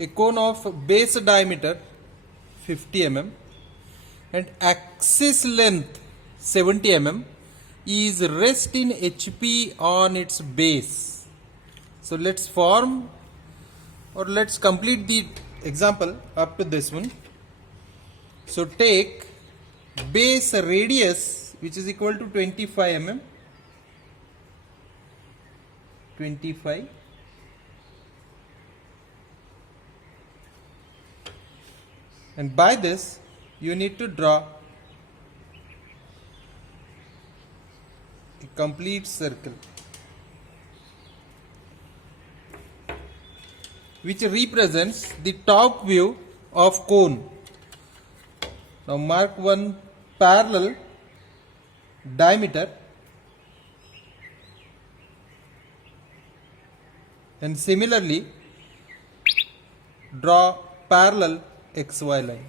a cone of base diameter 50 mm and axis length 70 mm is rest in HP on its base. So let's form or let's complete the example up to this one. So take base radius which is equal to 25 mm, 25, and by this you need to draw a complete circle which represents the top view of cone. Now mark one parallel diameter and similarly draw parallel XY line.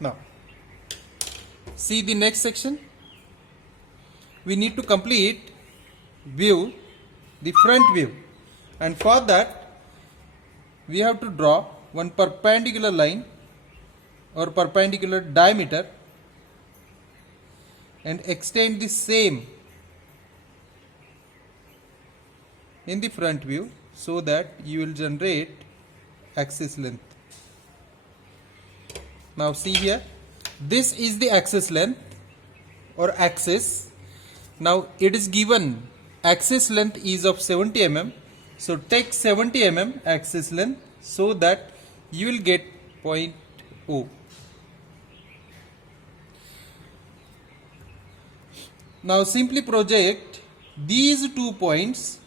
Now see the next section. We need to complete view, the front view, and for that we have to draw one perpendicular line or perpendicular diameter and extend the same in the front view so that you will generate axis length. Now see here, this is the axis length or axis. Now it is given axis length is of 70 mm. So take 70 mm axis length so that you will get point O. Now simply project these 2 points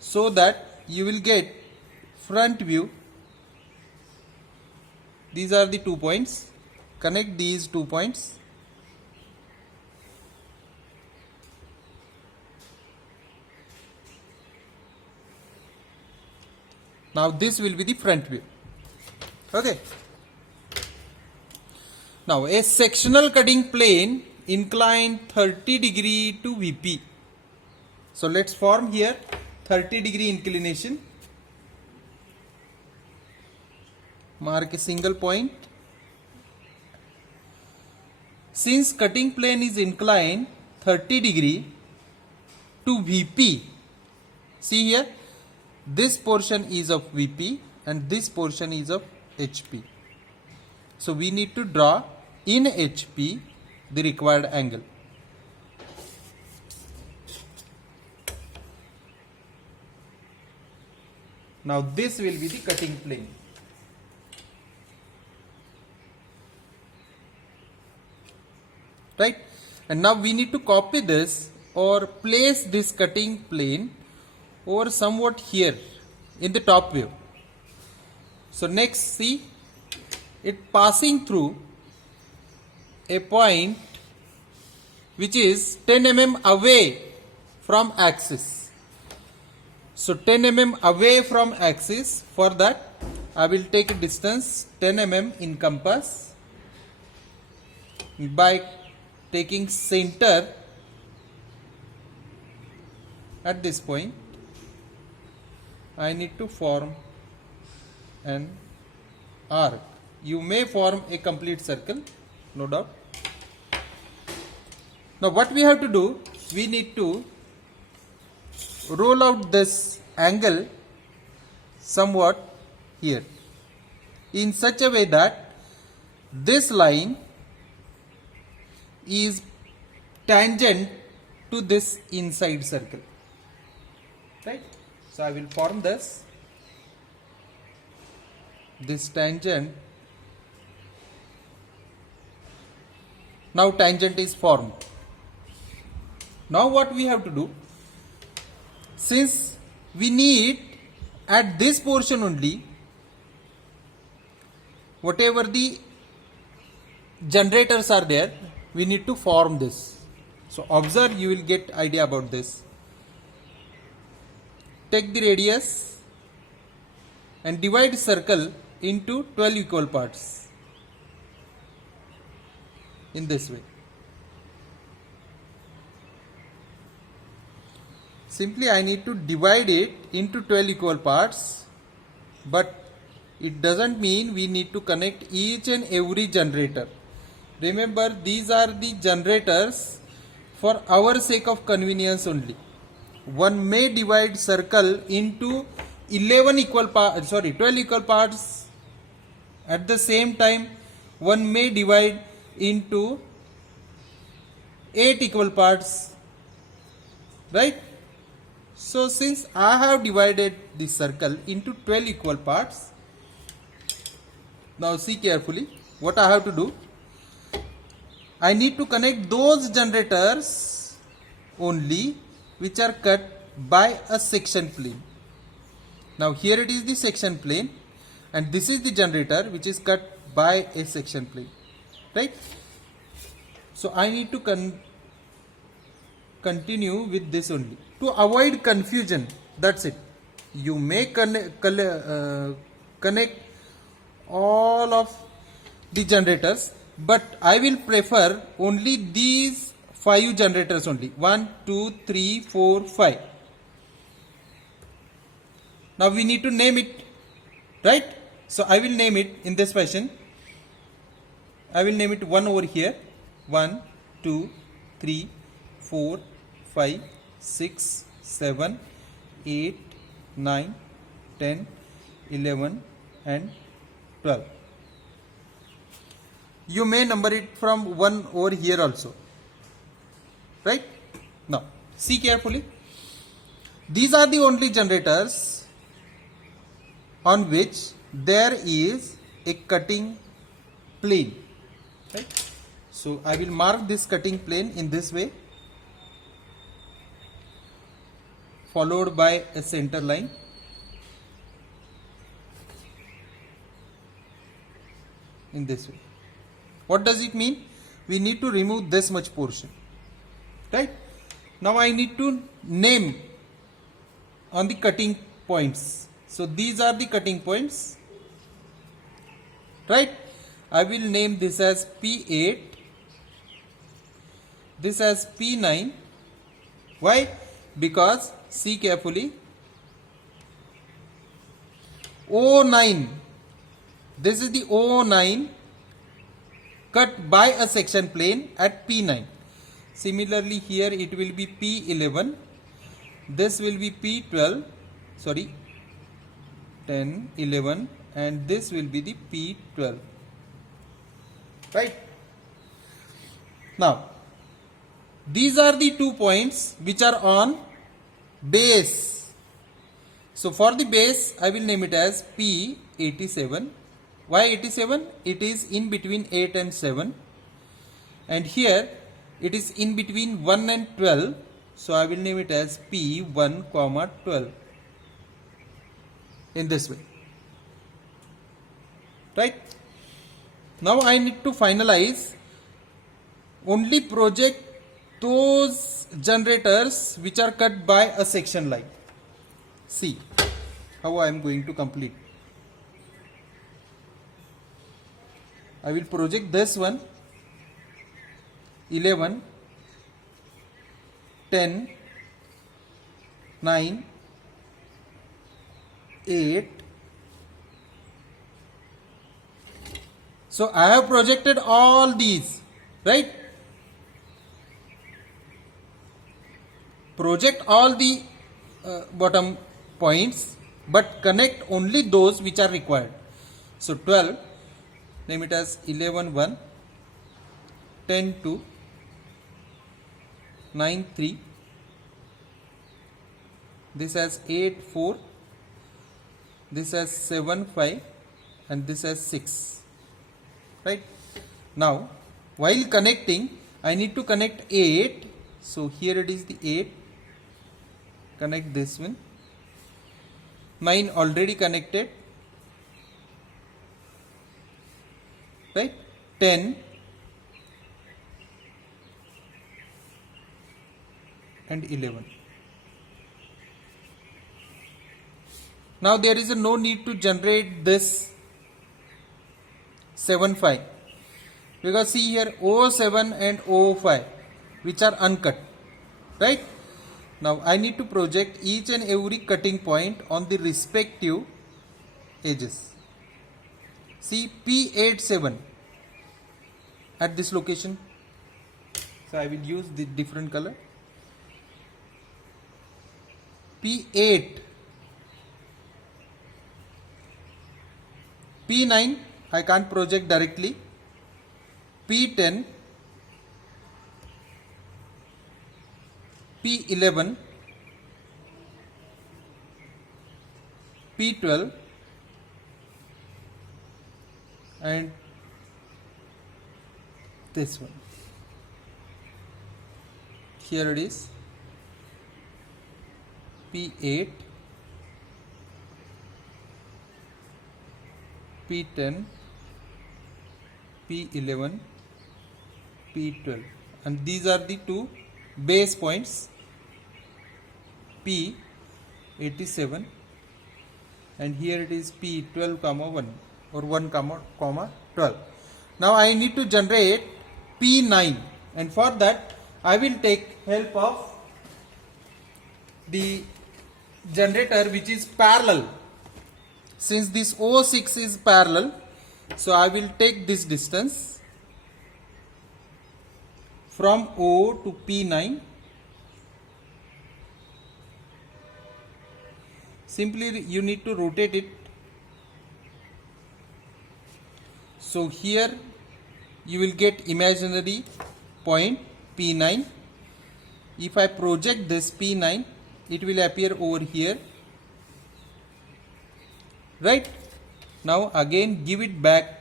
so that you will get front view. These are the 2 points. Connect these 2 points. Now this will be the front view. Okay. Now a sectional cutting plane inclined 30 degree to VP. So let's form here 30 degree inclination. Mark a single point. Since cutting plane is inclined 30 degree to VP, see here, this portion is of VP and this portion is of HP. So we need to draw in HP the required angle. Now this will be the cutting plane. Right? And now we need to copy this or place this cutting plane over somewhat here in the top view. So next see it passing through a point which is 10 mm away from axis. So 10 mm away from axis, for that I will take a distance 10 mm in compass by taking center at this point. I need to form an arc. You may form a complete circle, no doubt. Now what we have to do, we need to roll out this angle somewhat here in such a way that this line is tangent to this inside circle. Right? So I will form this tangent. Now tangent is formed. Now what we have to do, since we need at this portion only whatever the generators are there, we need to form this. So observe, you will get idea about this. Take the radius and divide circle into 12 equal parts in this way. simply I need to divide it into 12 equal parts, but it doesn't mean we need to connect each and every generator. Remember, these are the generators for our sake of convenience only. One may divide circle into 12 equal parts. At the same time, one may divide into 8 equal parts, right? So since I have divided the circle into 12 equal parts, now see carefully what I have to do. I need to connect those generators only which are cut by a section plane. Now here it is the section plane, and this is the generator which is cut by a section plane, right? So I need to continue with this only. To avoid confusion, that's it. You may connect all of the generators, but I will prefer only these 5 generators only. 1, 2, 3, 4, 5. Now we need to name it, right? So I will name it in this fashion. I will name it 1 over here. 1, 2, 3, 4, 5, 6, 7, 8, 9, 10, 11 and 12. You may number it from 1 over here also, right? Now see carefully. These are the only generators on which there is a cutting plane, right? So I will mark this cutting plane in this way, followed by a center line. In this way. What does it mean? We need to remove this much portion, right? Now I need to name on the cutting points. So these are the cutting points, right? I will name this as P8, this as P9. Why? Because see carefully, O9, this is the O9 cut by a section plane at P9. Similarly here it will be P11, this will be P12, 10, 11, and this will be the P12, right? Now these are the 2 points which are on base. So for the base I will name it as P87. Why 87? It is in between 8 and 7, and here it is in between 1 and 12, so I will name it as P1, 12 in this way, right? Now I need to finalize, only project those generators which are cut by a section line. See how I am going to complete. I will project this one, 11, 10, 9, 8. So I have projected all these, right? Project all the bottom points, but connect only those which are required. So 12, name it as 11, 1, 10, 2, 9, 3, this has 8, 4, this has 7, 5, and this has 6, right? Now while connecting I need to connect 8, so here it is the 8, connect this one, 9 already connected, right? 10 and 11. Now there is no need to generate this 7, 5, because see here O7 and O5 which are uncut, right? Now I need to project each and every cutting point on the respective edges. See P87 at this location. So I will use the different color. P8, P9 I can't project directly. P10, P11, P12 and this one. Here it is. P8, P10, P11, P12, and these are the two base points, P87, and here it is P12 comma 1 or 1 comma 12. Now I need to generate P9, and for that I will take help of the generator which is parallel. Since this O6 is parallel, so I will take this distance from O to P9. Simply you need to rotate it. So here you will get imaginary point P9. If I project this P9, it will appear over here. Right? Now again give it back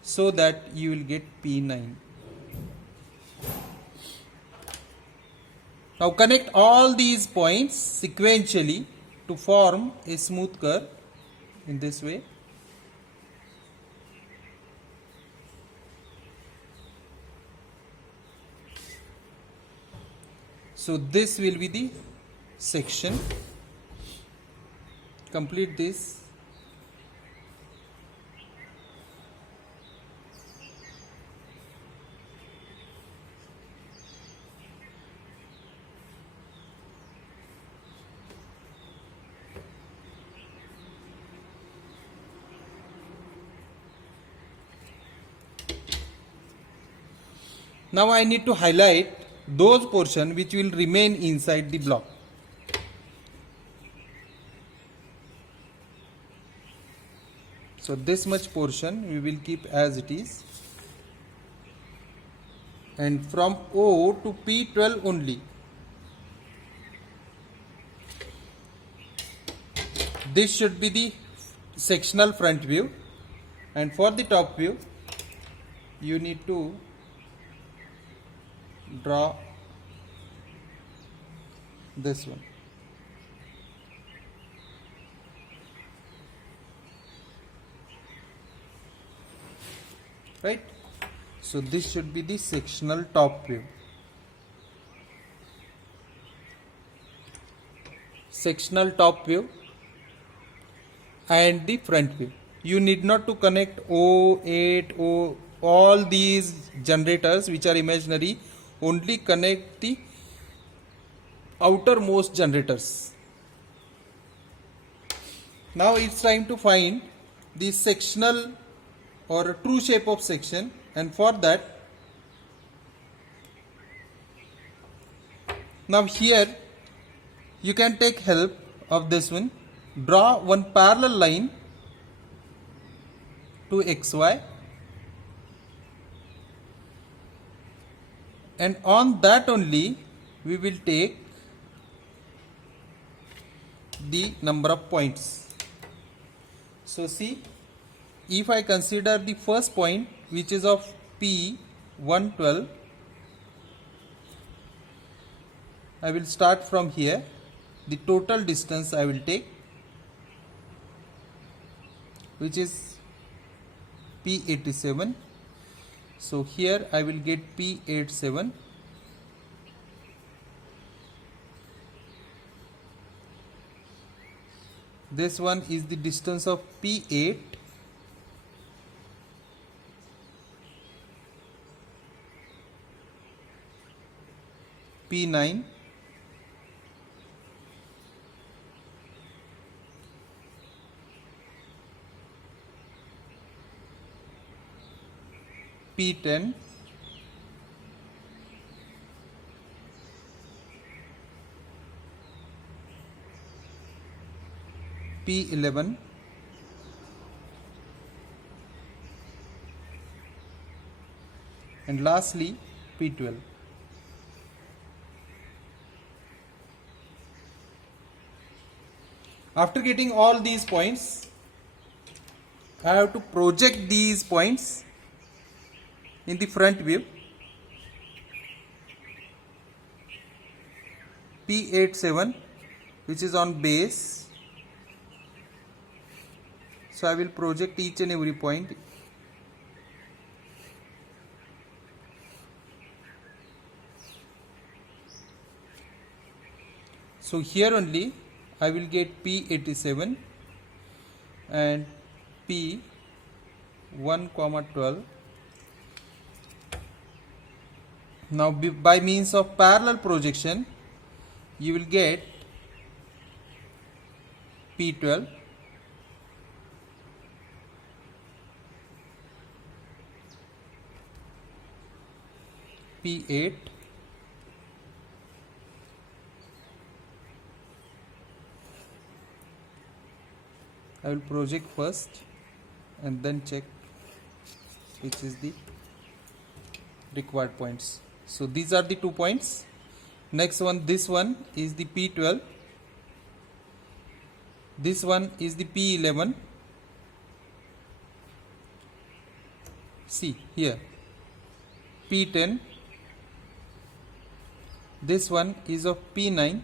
so that you will get P9. Now connect all these points sequentially to form a smooth curve in this way. So this will be the section. Complete this. Now I need to highlight those portions which will remain inside the block. So this much portion we will keep as it is, and from O to P12 only. This should be the sectional front view, and for the top view you need to draw this one. Right? So this should be the sectional top view. Sectional top view and the front view. You need not to connect O8, O, all these generators which are imaginary. Only connect the outermost generators. Now it's time to find the sectional or true shape of section, and for that, now here you can take help of this one. Draw one parallel line to XY, and on that only we will take the number of points. So see, if I consider the first point which is of P112, I will start from here. The total distance I will take, which is P87. So here I will get P87. This one is the distance of P8. P9, P10, P11, and lastly P12. After getting all these points, I have to project these points in the front view. P87, which is on base, so I will project each and every point. So here only I will get P87 and P1, 12. Now by means of parallel projection, you will get P12, P8, I will project first and then check which is the required points. So these are the 2 points. Next one, this one is the P12, this one is the P11. See here, P10, this one is of P9,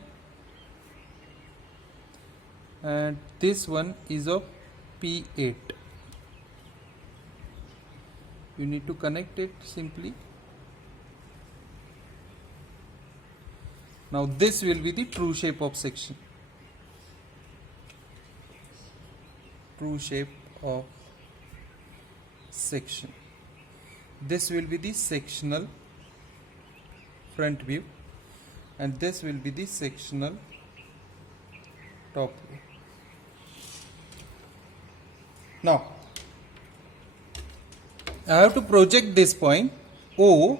and this one is of P8. You need to connect it simply. Now this will be the true shape of section. True shape of section. This will be the sectional front view, and this will be the sectional top view. Now I have to project this point O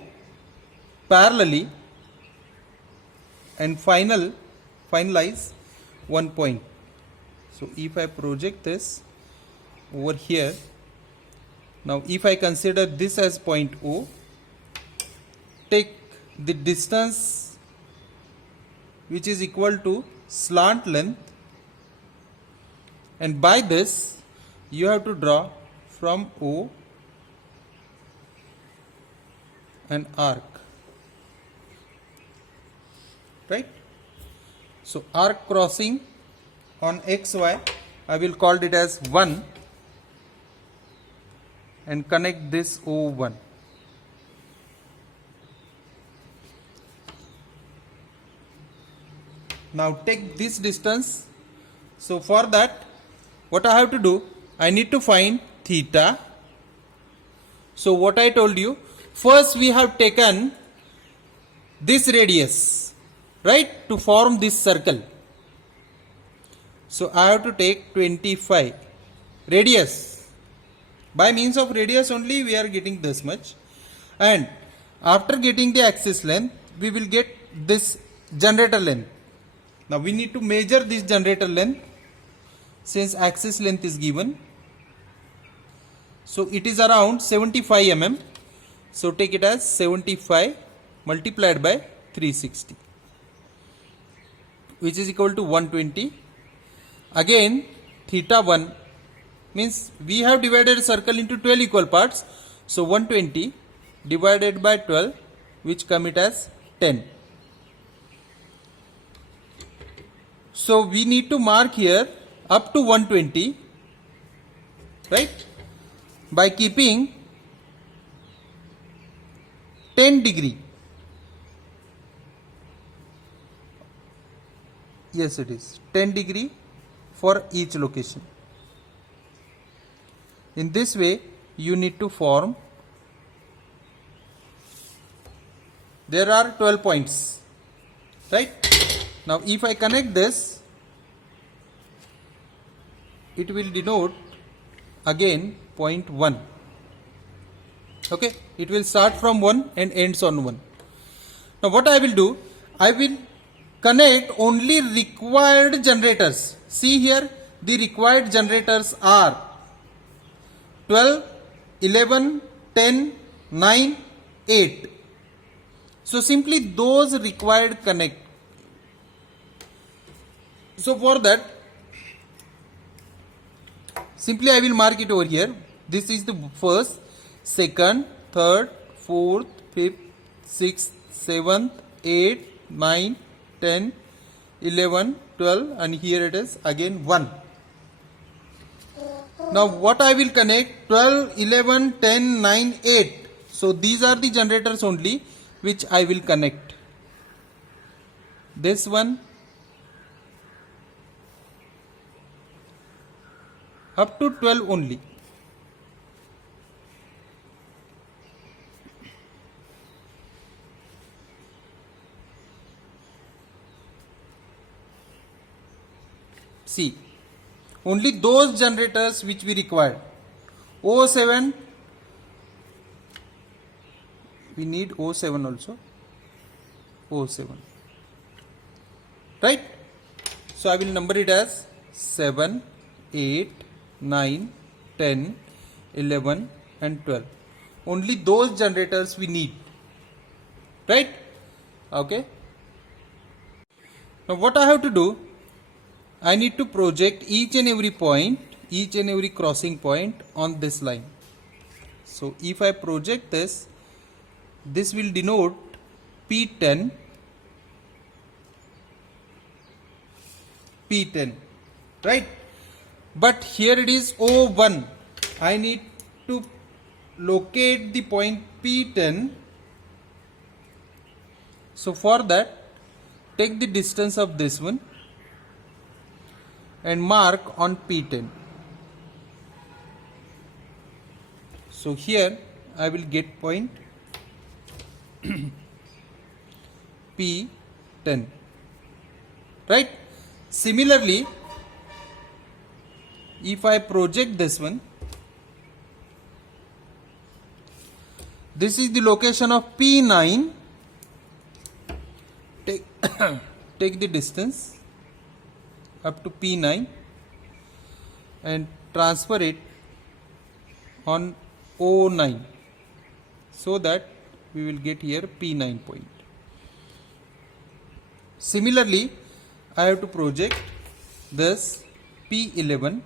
parallelly and finalize one point. So if I project this over here, now if I consider this as point O, take the distance which is equal to slant length, and by this you have to draw from O an arc, right? So arc crossing on XY, I will call it as 1 and connect this O1. Now take this distance. So for that, what I have to do, I need to find theta. So what I told you, first we have taken this radius, right, to form this circle. So I have to take 25 radius. By means of radius only we are getting this much, and after getting the axis length we will get this generator length. Now we need to measure this generator length since axis length is given. So it is around 75 mm. So take it as 75 multiplied by 360, which is equal to 120. Again theta 1 means we have divided a circle into 12 equal parts. So 120 divided by 12, which come it as 10. So we need to mark here up to 120, right, by keeping 10 degree. Yes, it is 10 degree for each location. In this way you need to form. There are 12 points. right? Now if I connect this, it will denote again point 1. Okay, it will start from 1 and ends on 1. Now what I will do, I will connect only required generators. See here, the required generators are 12, 11, 10, 9, 8. So simply those required connect. So for that, simply I will mark it over here. This is the first, second, third, fourth, fifth, sixth, seventh, 8, 9, 10, 11, 12, and here it is again 1. Now what I will connect, 12, 11, 10, 9, 8. So these are the generators only which I will connect. This one up to 12 only. See, only those generators which we require. O7, we need O7 also. O7, right? So I will number it as 7, 8, 9, 10, 11 and 12. Only those generators we need, right? Okay. Now what I have to do, I need to project each and every point, each and every crossing point on this line. So if I project this, this will denote P10, P10, right? But here it is O1. I need to locate the point P10. So for that, take the distance of this one and mark on P10. So here I will get point P10, right? Similarly, if I project this one, this is the location of P9. Take the distance up to P9 and transfer it on O9 so that we will get here P9 point. Similarly, I have to project this P11.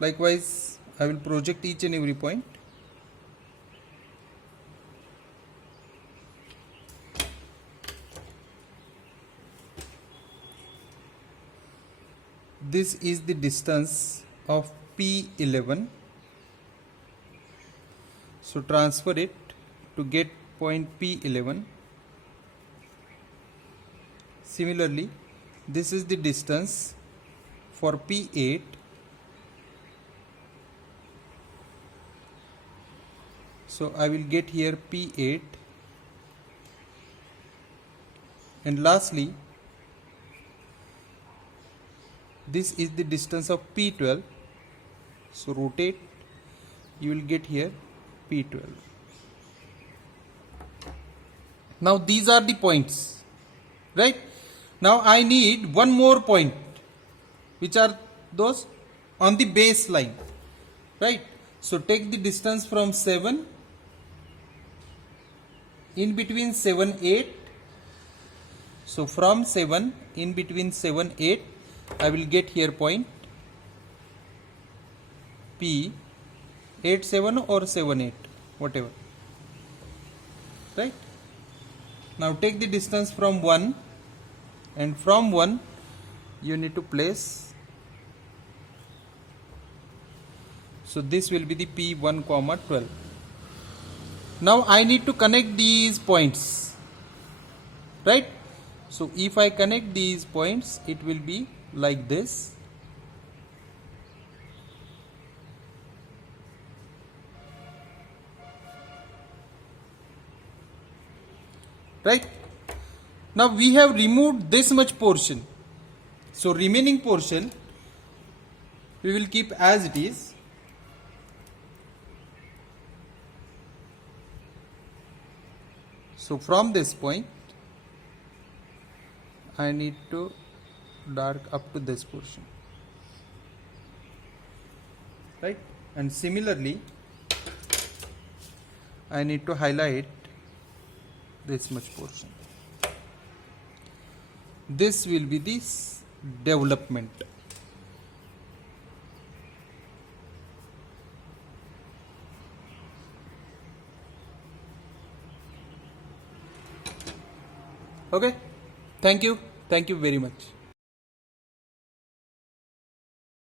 Likewise, I will project each and every point. This is the distance of P11. So transfer it to get point P11. Similarly, this is the distance for P8. So I will get here P8, and lastly this is the distance of P12. So rotate, you will get here P12. Now these are the points, right? Now I need one more point, which are those on the baseline, right? So take the distance from 7, in between 7, 8. So from 7, in between 7, 8, I will get here point P 8, 7 or 7, 8, whatever, right? Now take the distance from 1, and from 1 you need to place. So this will be the P1, 12. Now I need to connect these points, right? So if I connect these points, it will be like this. Right? Now we have removed this much portion. So remaining portion we will keep as it is. So from this point I need to dark up to this portion, right? And similarly I need to highlight this much portion. This will be this development. Okay, thank you very much.